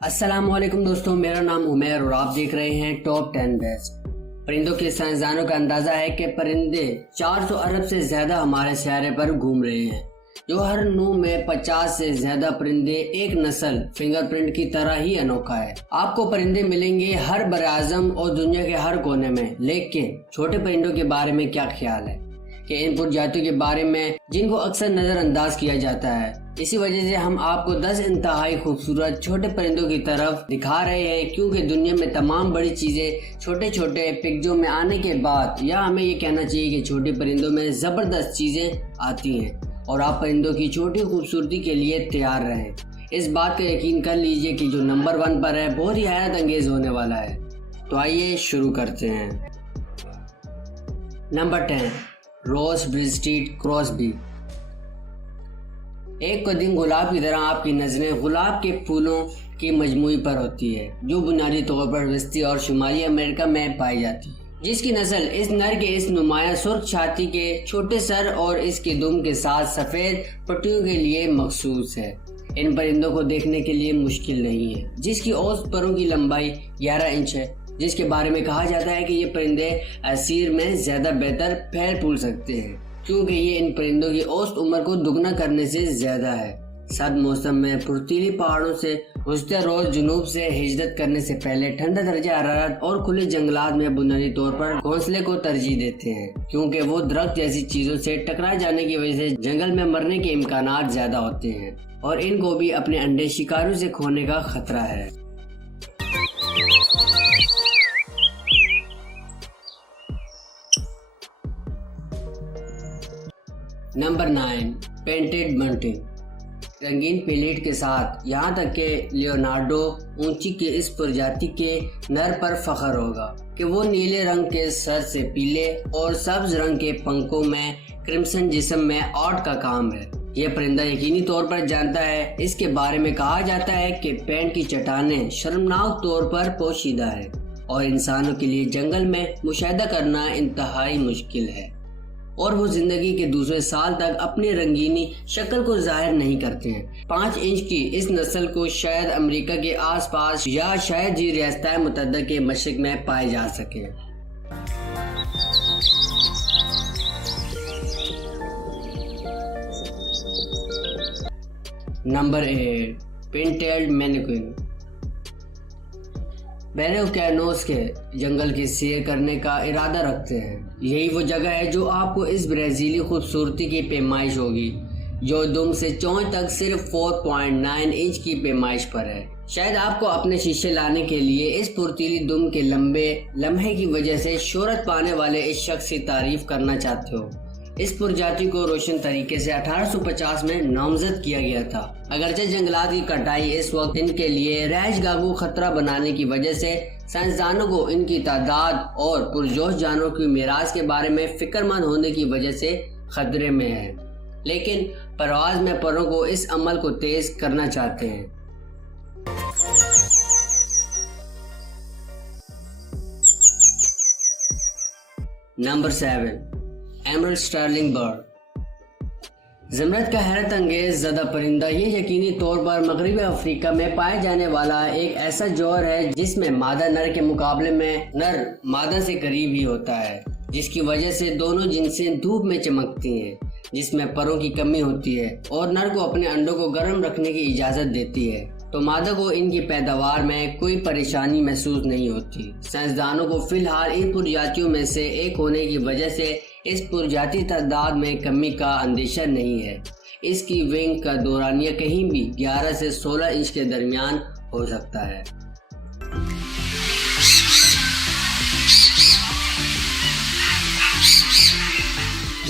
अस्सलामुअलैकुम दोस्तों, मेरा नाम उमैर और आप देख रहे हैं टॉप 10 बेस्ट। परिंदों के साइंसदानों का अंदाजा है कि परिंदे 400 अरब से ज्यादा हमारे स्यारे पर घूम रहे हैं, जो हर नू में 50 से ज्यादा परिंदे एक नस्ल फिंगरप्रिंट की तरह ही अनोखा है। आपको परिंदे मिलेंगे हर बराआज़म और दुनिया के हर कोने में, लेकिन छोटे परिंदों के बारे में क्या ख्याल है कि इन प्रजातियों के बारे में जिनको अक्सर नजरअंदाज किया जाता है। इसी वजह से हम आपको 10 इंतहाई खूबसूरत छोटे परिंदों की तरफ दिखा रहे हैं, क्योंकि दुनिया में तमाम बड़ी चीजें छोटे छोटे पिक्चरों में आने के बाद या हमें ये कहना चाहिए कि छोटे परिंदों में जबरदस्त चीजें आती हैं और आप परिंदों की छोटी खूबसूरती के लिए तैयार रहें। इस बात का यकीन कर लीजिए कि जो नंबर 1 पर है बहुत ही हैरत अंगेज होने वाला है। तो आइए शुरू करते हैं। नंबर 10, रोज ब्रिस्टेड क्रॉसबी। एक कदीम गुलाब की तरह आपकी नजरें गुलाब के फूलों की मजमूई पर होती है, जो बुनियादी तौर पर वस्ती और शुमाली अमेरिका में पाई जाती है, जिसकी नस्ल इस नर के इस नुमाया सुर्ख छाती के छोटे सर और इसके दुम के साथ सफेद पट्टियों के लिए मखसूस है। इन परिंदों को देखने के लिए मुश्किल नहीं है, जिसकी औसत परों की लंबाई 11 इंच है, जिसके बारे में कहा जाता है कि ये परिंदे असीर में ज्यादा बेहतर फैल फूल सकते हैं, क्योंकि ये इन परिंदों की औसत उम्र को दुगना करने से ज्यादा है। सर्द मौसम में फुर्तीली पहाड़ों से गुज़रते रोज जुनूब से हिजरत करने से पहले ठंडा दर्जा हरारत और खुले जंगलात में बुनियादी तौर पर घोंसले को तरजीह देते हैं, क्योंकि वो दरख्त जैसी चीजों से टकरा जाने की वजह से जंगल में मरने के इम्कानात ज्यादा होते हैं और इनको भी अपने अंडे शिकारियों से खोने का खतरा है। Number 9, painted bunting. रंगीन पेलेट के साथ यहाँ तक कि लियोनार्डो ऊंची के इस प्रजाति के नर पर फख्र होगा कि वो नीले रंग के सर से पीले और सब्ज रंग के पंखों में क्रिम्सन जिस्म में आर्ट का काम है। यह परिंदा यकीनी तौर पर जानता है। इसके बारे में कहा जाता है कि पेंट की चट्टानें शर्मनाक तौर पर पोशीदा है और इंसानों के लिए जंगल में मुशाहिदा करना इंतहाई मुश्किल है, और वो जिंदगी के दूसरे साल तक अपनी रंगीनी शक्ल को जाहिर नहीं करते हैं। 5 इंच की इस नस्ल को शायद अमेरिका के आसपास या शायद ही रियासत मुत्तहदा के मशरिक में पाए जा सके। Number 8, pin tailed manakin. बैरे ओकेयानोस के जंगल की सैर करने का इरादा रखते हैं। यही वो जगह है जो आपको इस ब्राजीली खूबसूरती की पैमाइश होगी, जो दुम से चोंच तक सिर्फ 4.9 इंच की पैमाइश पर है। शायद आपको अपने शीशे लाने के लिए इस फुर्तीली दुम के लंबे लम्हे की वजह से शोहरत पाने वाले इस शख्स की तारीफ करना चाहते हो। इस प्रजाति को रोशन तरीके से 1850 में नामजद किया गया था। अगरचे जंगलात की कटाई इस वक्त इनके लिए रहायशगाह को खतरा बनाने की वजह से साइंसदानों को इनकी तादाद और पुरजोश जानवरों की मीरास के बारे में फिक्रमंद होने की वजह से खतरे में है, लेकिन परवाज में परों को इस अमल को तेज करना चाहते हैं। Number 7, emerald starling bird. ज़मरद का हैरत अंगेज ज़दा परिंदा ये यकीनी तौर पर मगरबी अफ्रीका में पाए जाने वाला एक ऐसा जौहर है जिसमें मादा नर के मुकाबले में नर मादा से करीब ही होता है, जिसकी वजह से दोनों जिनसें धूप में चमकती हैं, जिसमें परों की कमी होती है और नर को अपने अंडों को गर्म रखने की इजाज़त देती है, तो मादा को इनकी पैदावार में कोई परेशानी महसूस नहीं होती। साइंसदानों को फिलहाल इन प्रजातियों में से एक होने की वजह से इस प्रजाति तादाद में कमी का अंदेशा नहीं है। इसकी विंग का दौरानिया कहीं भी 11 से 16 इंच के दरमियान हो सकता है।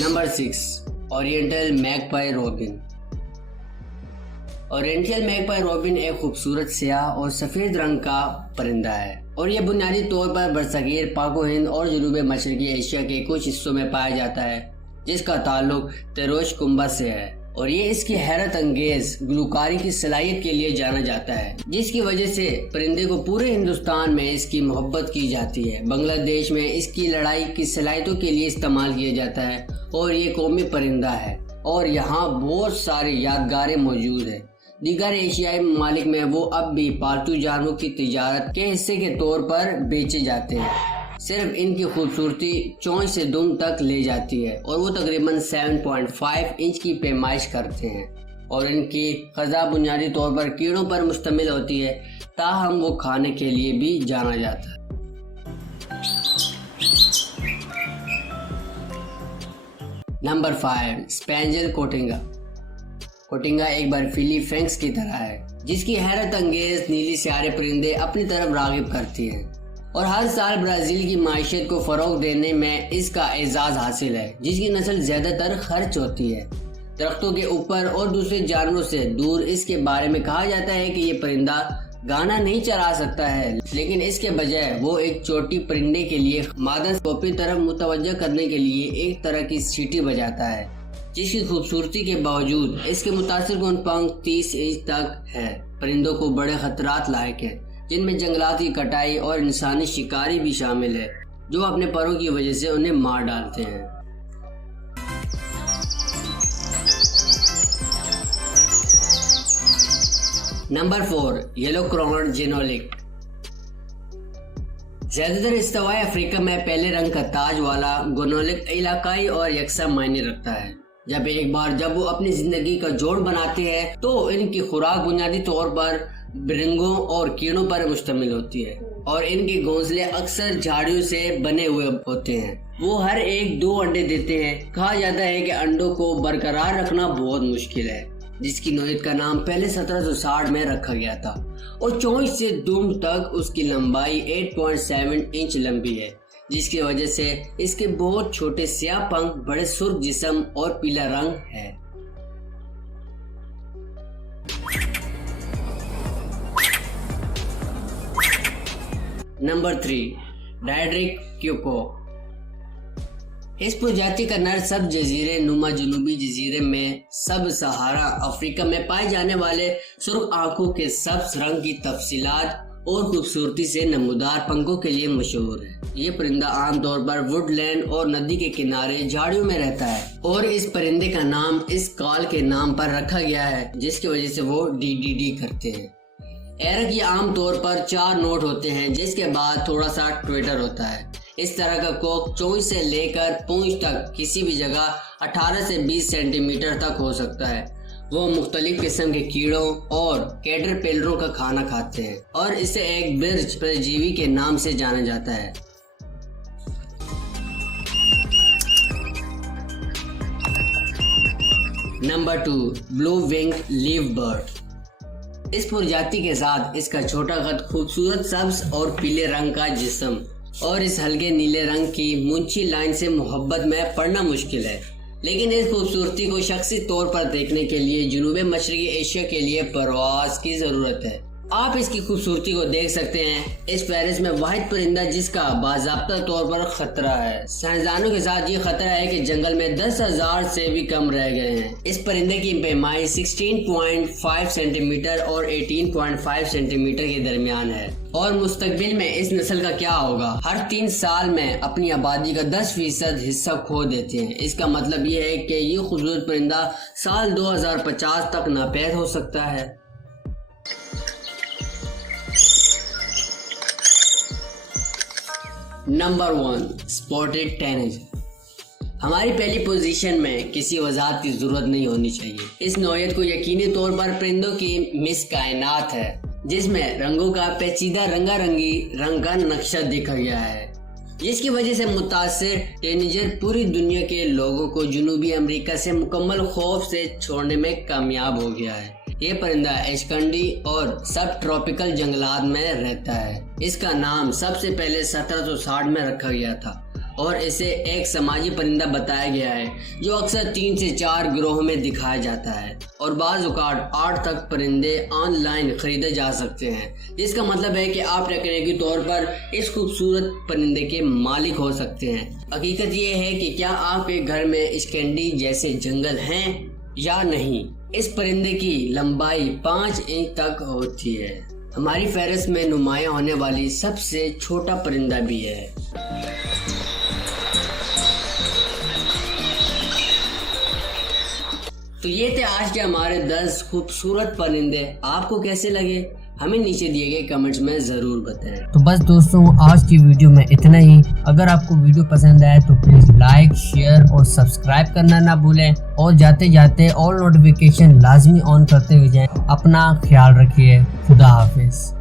Number 6, oriental magpie robin. Oriental magpie robin एक खूबसूरत स्याह और सफेद रंग का परिंदा है और यह बुनियादी तौर पर बरसगीर पाको हिंद और जनूब मशरकी एशिया के कुछ हिस्सों में पाया जाता है, जिसका ताल्लुक तेरोश कुंबा से है और ये इसकी हैरत अंगेज गुलकारी की सलाहियत के लिए जाना जाता है, जिसकी वजह से परिंदे को पूरे हिंदुस्तान में इसकी मोहब्बत की जाती है। बांग्लादेश में इसकी लड़ाई की सलाहियतों के लिए इस्तेमाल किया जाता है और ये कौमी परिंदा है और यहाँ बहुत सारी यादगारें मौजूद है। दीगर एशियाई ममालिक में वो अब भी पालतू जानवरों की तिजारत के हिस्से के तौर पर बेचे जाते हैं। सिर्फ इनकी खूबसूरती चोंच से दुम तक ले जाती है और वो तकरीबन 7.5 इंच की पैमाइश करते हैं और इनकी ग़िज़ा बुनियादी तौर पर कीड़ों पर मुश्तमिल होती है, ताहम वो खाने के लिए भी जाना जाता है। नंबर 5, स्पैंजल कोटिंगा। कोटिंगा एक बर्फीली फेंक्स की तरह है जिसकी हैरत अंगेज नीली सियारे परिंदे अपनी तरफ रागिब करती हैं और हर साल ब्राज़ील की माइशत को फ़रोग देने में इसका एजाज़ हासिल है, जिसकी नस्ल ज़्यादातर खर्च होती है। दरख्तों के ऊपर और दूसरे जानवरों से दूर इसके बारे में कहा जाता है कि ये परिंदा गाना नहीं चला सकता है, लेकिन इसके बजाय वो एक चोटी परिंदे के लिए मादा को अपनी तरफ मुतवज्जह करने के लिए एक तरह की सीटी बजाता है, जिसकी खूबसूरती के बावजूद इसके मुतासिरकुन पंख 30 इंच तक है। परिंदों को बड़े खतरात लायक है, जिनमें जंगलात की कटाई और इंसानी शिकारी भी शामिल है, जो अपने परों की वजह से उन्हें मार डालते हैं। Number 4, yellow crowned gonolek. ज्यादातर इस्तवाई अफ्रीका में पहले रंग का ताज वाला गोनोलिक इलाकाई और यकसा मायने रखता है। जब वो अपनी जिंदगी का जोड़ बनाते हैं तो इनकी खुराक बुनियादी तौर पर बिरंगों और कीड़ों पर मुश्तमिल होती है और इनके घोंसले अक्सर झाड़ियों से बने हुए होते हैं। वो हर एक 2 अंडे देते हैं। कहा जाता है कि अंडों को बरकरार रखना बहुत मुश्किल है, जिसकी नौयत का नाम पहले 1760 में रखा गया था और चोंच से दुम तक उसकी लंबाई 8.7 इंच लंबी है, जिसकी वजह से इसके बहुत छोटे स्याह पंख, बड़े सुर्ख जिस्म और पीला रंग है। नंबर 3, डायड्रिक क्यूको। इस प्रजाति का नर सब जजीरे नुमा जुनूबी जजीरे में सब सहारा अफ्रीका में पाए जाने वाले सुर्ख आंखों के सब्ज रंग की तफसीलात और खूबसूरती से नमूदार पंखों के लिए मशहूर है। ये परिंदा आमतौर पर वुडलैंड और नदी के किनारे झाड़ियों में रहता है और इस परिंदे का नाम इस काल के नाम पर रखा गया है, जिसकी वजह से वो डीडीडी करते हैं। एरक ये आमतौर पर 4 नोट होते हैं, जिसके बाद थोड़ा सा ट्विटर होता है। इस तरह का कोक चोंच से लेकर पूंछ तक किसी भी जगह 18 से 20 सेंटीमीटर तक हो सकता है। वो मुख्तलिफ किस्म के कीड़ों और कैटरपिलरों का खाना खाते हैं और इसे एक बिर्ज परजीवी के नाम से जाना जाता है। Number 2, blue wing leave bird. इस प्रजाति के साथ इसका छोटा कद, खूबसूरत सब्ज और पीले रंग का जिस्म और इस हल्के नीले रंग की मुंची लाइन से मोहब्बत में पड़ना मुश्किल है, लेकिन इस खूबसूरती को शख्सी तौर पर देखने के लिए जनूबी मशरकी एशिया के लिए परवाज की जरूरत है। आप इसकी खूबसूरती को देख सकते हैं। इस फहरिस्त में वाहिद परिंदा जिसका बाज़ाब्ता तौर पर खतरा है। साइंसदानों के साथ ये खतरा है कि जंगल में 10,000 से भी कम रह गए हैं। इस परिंदे की पैमाई 16.5 सेंटीमीटर और 18.5 सेंटीमीटर के दरमियान है और मुस्तकबिल में इस नस्ल का क्या होगा? हर 3 साल में अपनी आबादी का 10% हिस्सा खो देते हैं। इसका मतलब ये है कि ये खूबसूरत परिंदा साल 2050 तक नापैद हो सकता है। Number 1, spotted tanager. हमारी पहली पोजीशन में किसी वजाहत की जरूरत नहीं होनी चाहिए। इस नौयत को यकीनी तौर पर परिंदों की मिस कायनात है, जिसमें रंगों का पेचीदा रंगारंगी रंग का नक्शा दिखा गया है, जिसकी वजह से मुतासिर टैनिजर पूरी दुनिया के लोगों को जनूबी अमेरिका से मुकम्मल खौफ से छोड़ने में कामयाब हो गया है। ये परिंदा एशकंडी और सब ट्रॉपिकल जंगलात में रहता है। इसका नाम सबसे पहले 1760 में रखा गया था और इसे एक समाजी परिंदा बताया गया है जो अक्सर 3 से 4 गिरोह में दिखाया जाता है और बाज़ औक़ात 8 तक परिंदे ऑनलाइन खरीदे जा सकते हैं, जिसका मतलब है कि आप तकनीकी तौर पर इस खूबसूरत परिंदे के मालिक हो सकते हैं। हकीकत ये है कि क्या आपके घर में एशकंडी जैसे जंगल हैं या नहीं। इस परिंदे की लंबाई 5 इंच तक होती है। हमारी फहरिस्त में नुमायां होने वाली सबसे छोटा परिंदा भी है। तो ये थे आज के हमारे 10 खूबसूरत परिंदे। आपको कैसे लगे हमें नीचे दिए गए कमेंट्स में जरूर बताएं। तो बस दोस्तों आज की वीडियो में इतना ही। अगर आपको वीडियो पसंद आए तो प्लीज लाइक, शेयर और सब्सक्राइब करना ना भूलें और जाते जाते ऑल नोटिफिकेशन लाजमी ऑन करते हुए जाएं। अपना ख्याल रखिए। खुदा हाफिज।